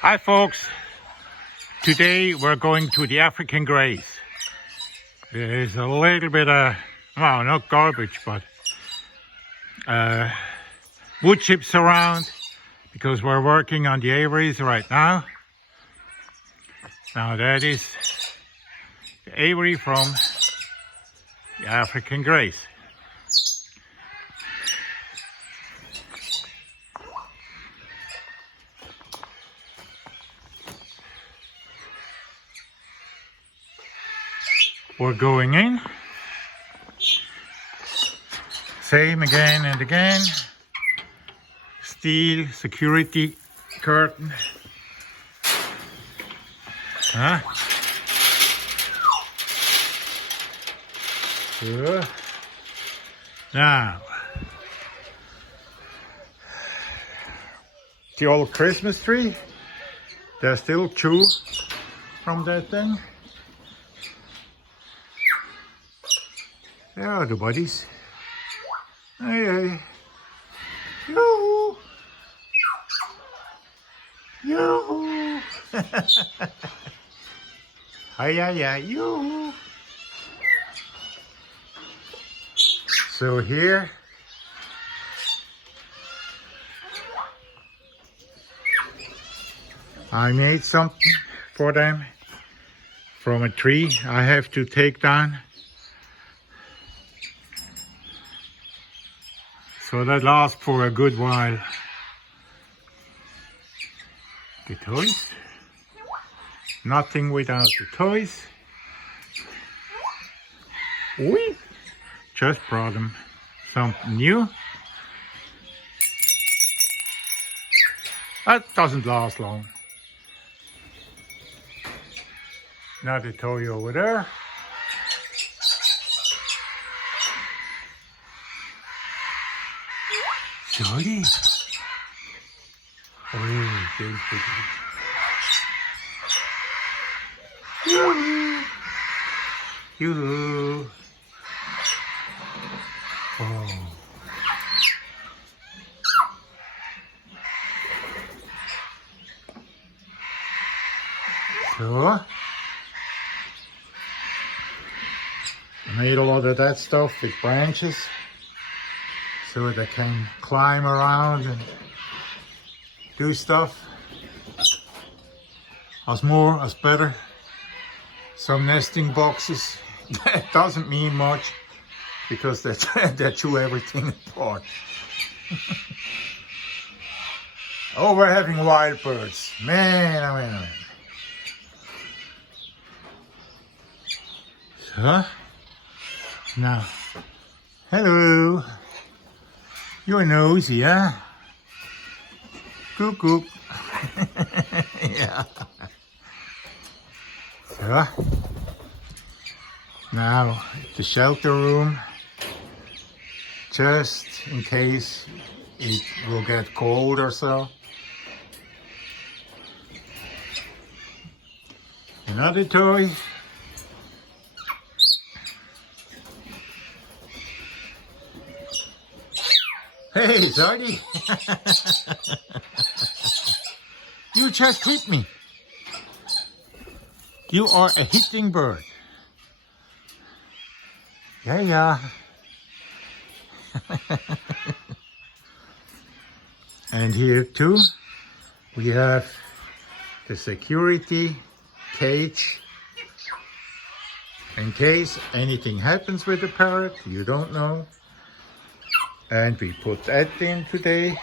Hi folks, today we're going to the African Greys. There's a little bit of, well, not garbage, but wood chips around because we're working on the aviaries right now. Now that is the aviary from the African Greys. We're going in, same again and again, steel security curtain, So, now, the old Christmas tree, there's still chew from that thing. There are the buddies. Hey, hey. Yoo-hoo. Yoo-hoo. Hi-ya-ya, yoo-hoo. So here, I made something for them from a tree I have to take down. So that lasts for a good while. The toys. Nothing without the toys. We just brought them something new. That doesn't last long. Another toy over there. Sorry. Oh, don't forget. Yoo-hoo. Yoo-hoo. Oh. So, I made a lot of that stuff with branches, so they can climb around and do stuff. As more, as better. Some nesting boxes. That doesn't mean much because they chew everything apart. Oh, we're having wild birds. Man, oh man, oh man. So, now, hello. You're nosy, huh? Goop, goop. Yeah. So, now the shelter room, just in case it will get cold or so. Another toy. Hey, Zardy! You just hit me. You are a hitting bird. Yeah, yeah. And here too, we have the security cage. In case anything happens with the parrot, you don't know. And we put that in today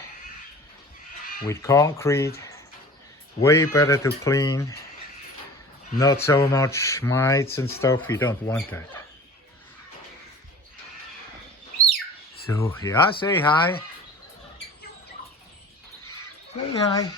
with concrete, way better to clean, not so much mites and stuff, we don't want that. So yeah, say hi. Say hi.